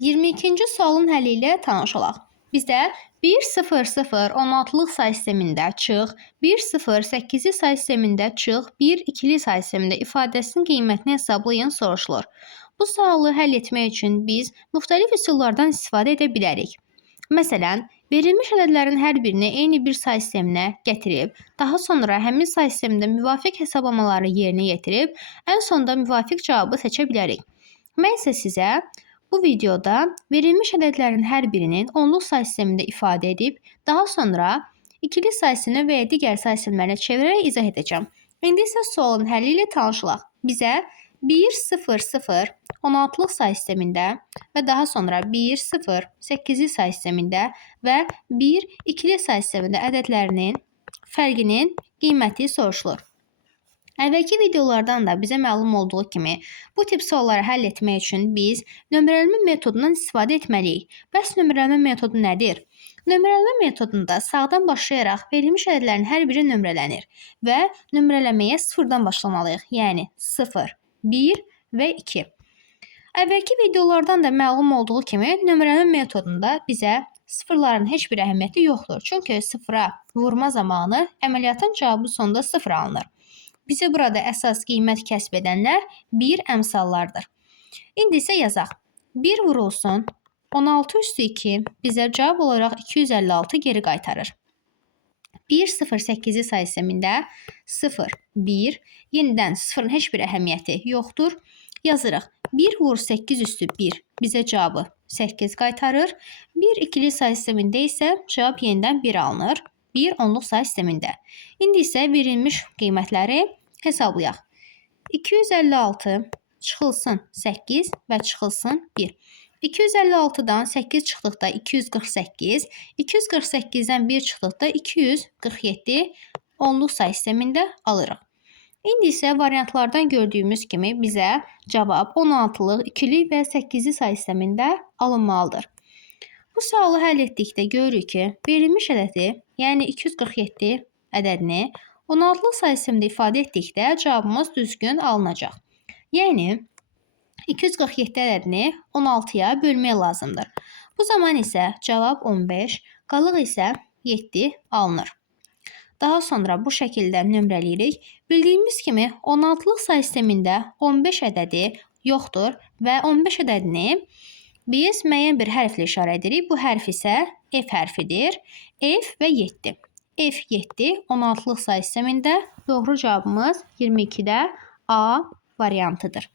22-ci sualın həlli ilə tanış olaq. Bizdə 1, 0, 0 16-lıq say sistemində çıx, 1, 0, 8-li say sistemində çıx, 1, 2-li say sistemində ifadəsinin qiymətini hesablayın soruşulur. Bu sualı həll etmək üçün biz müxtəlif üsullardan istifadə edə bilərik. Məsələn, verilmiş ədədlərin hər birini eyni bir say sisteminə gətirib, daha sonra həmin say sistemində müvafiq hesablamaları yerinə yetirib, ən sonda müvafiq cavabı seçə bilərik. Mən isə sizə bu videoda verilmiş ədədlərin hər birinin onluq say sistemində ifadə edib, daha sonra ikili say sisteminə və ya digər say sistemlərinə çevirərək izah edəcəm. İndi isə sualın həlli ilə tanış olaq. Bizə 1, 0, 0 16-lıq say sistemində və daha sonra 1, 0, 8-li say sistemində və 1, 2-li say sistemində ədədlərinin fərqinin qiyməti soruşulur. Əvvəlki videolardan da bizə məlum olduğu kimi, bu tip sualları həll etmək üçün biz nömrələnmə metodundan istifadə etməliyik. Bəs nömrələnmə metodu nədir? Nömrələnmə metodunda sağdan başlayaraq verilmiş ədədlərin hər biri nömrələnir və nömrələməyə sıfırdan başlamalıyıq. Yəni 0, 1 və 2. Əvvəlki videolardan da məlum olduğu kimi, nömrələnmə metodunda bizə sıfırların heç bir əhəmiyyəti yoxdur. Çünki sıfıra vurma zamanı əməliyyatın cavabı sonunda 0 alınır. Bizə burada əsas qiymət kəsb edənlər 1 əmsallardır. İndi isə yazaq. 1 vurulsun 16 üstü 2 bizə cavab olaraq 256 geri qaytarır. 1, 0, 8-li say sistemində 0, 1, yenidən 0-ın heç bir əhəmiyyəti yoxdur. Yazırıq. 1 vur 8 üstü 1 bizə cavabı 8 qaytarır. 1, 2-li say sistemində isə cavab yenidən 1 alınır. 1 onluq say sistemində. İndi isə verilmiş qiymətləri hesablayaq. 256 çıxılsın 8 və çıxılsın 1. 256-dan 8 çıxdıqda 248, 248-dən 1 çıxdıqda 247 onluq say sistemində alırıq. İndi isə variantlardan gördüyümüz kimi bizə cavab 16-lıq, 2-li və 8-li say sistemində alınmalıdır. Bu sualı həll etdikdə görürük ki, verilmiş ədədi, yəni 247 ədədini 16-lıq say sistemində ifadə etdikdə cavabımız düzgün alınacaq. Yəni 247 ədədini 16-ya bölmək lazımdır. Bu zaman isə cavab 15, qalıq isə 7 alınır. Daha sonra bu şəkildə nömrələyirik. Bildiyimiz kimi 16-lıq say sistemində 15 ədədi yoxdur və 15 ədədini biz müəyyən bir hərflə işarə edirik. Bu hərf isə F hərfidir. F və 7. F7 16-lıq say sistemində doğru cavabımız 22-də A variantıdır.